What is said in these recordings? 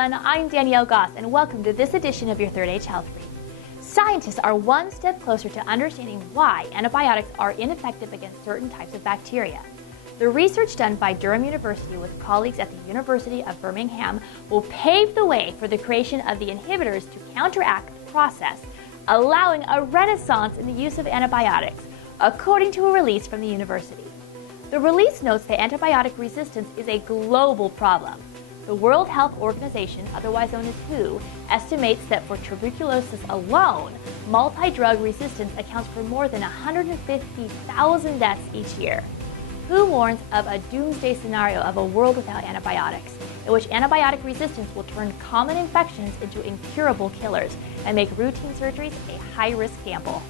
everyone, I'm Danielle Goss and welcome to this edition of your Third Age Health Brief. Scientists are one step closer to understanding why antibiotics are ineffective against certain types of bacteria. The research done by Durham University with colleagues at the University of Birmingham will pave the way for the creation of the inhibitors to counteract the process, allowing a renaissance in the use of antibiotics, according to a release from the university. The release notes that antibiotic resistance is a global problem. The World Health Organization, otherwise known as WHO, estimates that for tuberculosis alone, multi-drug resistance accounts for more than 150,000 deaths each year. WHO warns of a doomsday scenario of a world without antibiotics, in which antibiotic resistance will turn common infections into incurable killers and make routine surgeries a high-risk gamble.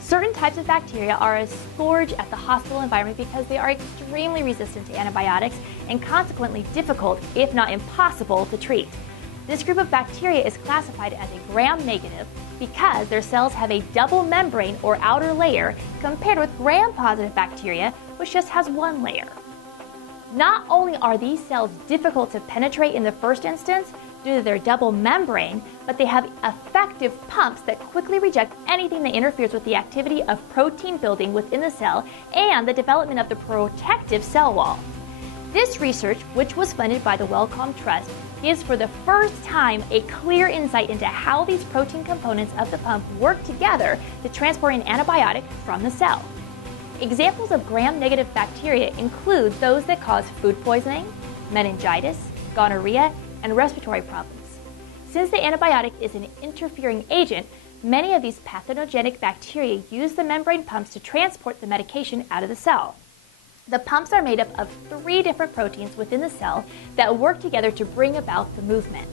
Certain types of bacteria are a scourge at the hospital environment because they are extremely resistant to antibiotics and consequently difficult, if not impossible, to treat. This group of bacteria is classified as a gram-negative because their cells have a double membrane or outer layer compared with gram-positive bacteria, which just has one layer. Not only are these cells difficult to penetrate in the first instance due to their double membrane, but they have effective pumps that quickly reject anything that interferes with the activity of protein building within the cell and the development of the protective cell wall. This research, which was funded by the Wellcome Trust, gives for the first time a clear insight into how these protein components of the pump work together to transport an antibiotic from the cell. Examples of gram-negative bacteria include those that cause food poisoning, meningitis, gonorrhea, and respiratory problems. Since the antibiotic is an interfering agent, many of these pathogenic bacteria use the membrane pumps to transport the medication out of the cell. The pumps are made up of 3 different proteins within the cell that work together to bring about the movement.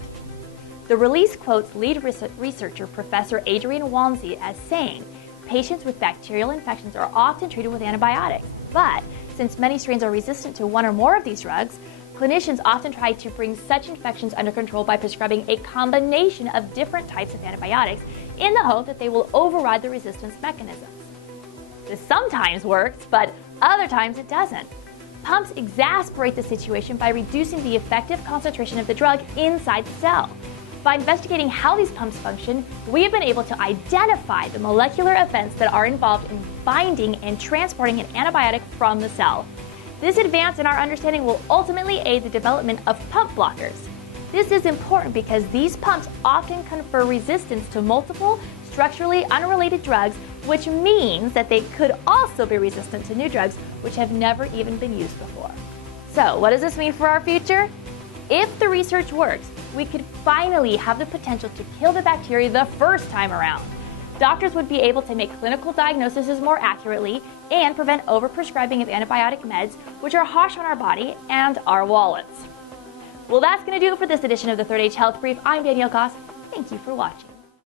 The release quotes lead researcher Professor Adrian Walmsley as saying, "Patients with bacterial infections are often treated with antibiotics, but since many strains are resistant to one or more of these drugs, clinicians often try to bring such infections under control by prescribing a combination of different types of antibiotics in the hope that they will override the resistance mechanisms. This sometimes works, but other times it doesn't. Pumps exasperate the situation by reducing the effective concentration of the drug inside the cell. By investigating how these pumps function, we have been able to identify the molecular events that are involved in binding and transporting an antibiotic from the cell. This advance in our understanding will ultimately aid the development of pump blockers. This is important because these pumps often confer resistance to multiple structurally unrelated drugs, which means that they could also be resistant to new drugs which have never even been used before." So, what does this mean for our future? If the research works, we could finally have the potential to kill the bacteria the first time around. Doctors would be able to make clinical diagnoses more accurately and prevent overprescribing of antibiotic meds, which are harsh on our body and our wallets. Well, that's going to do it for this edition of the Third Age Health Brief. I'm Danielle Goss. Thank you for watching.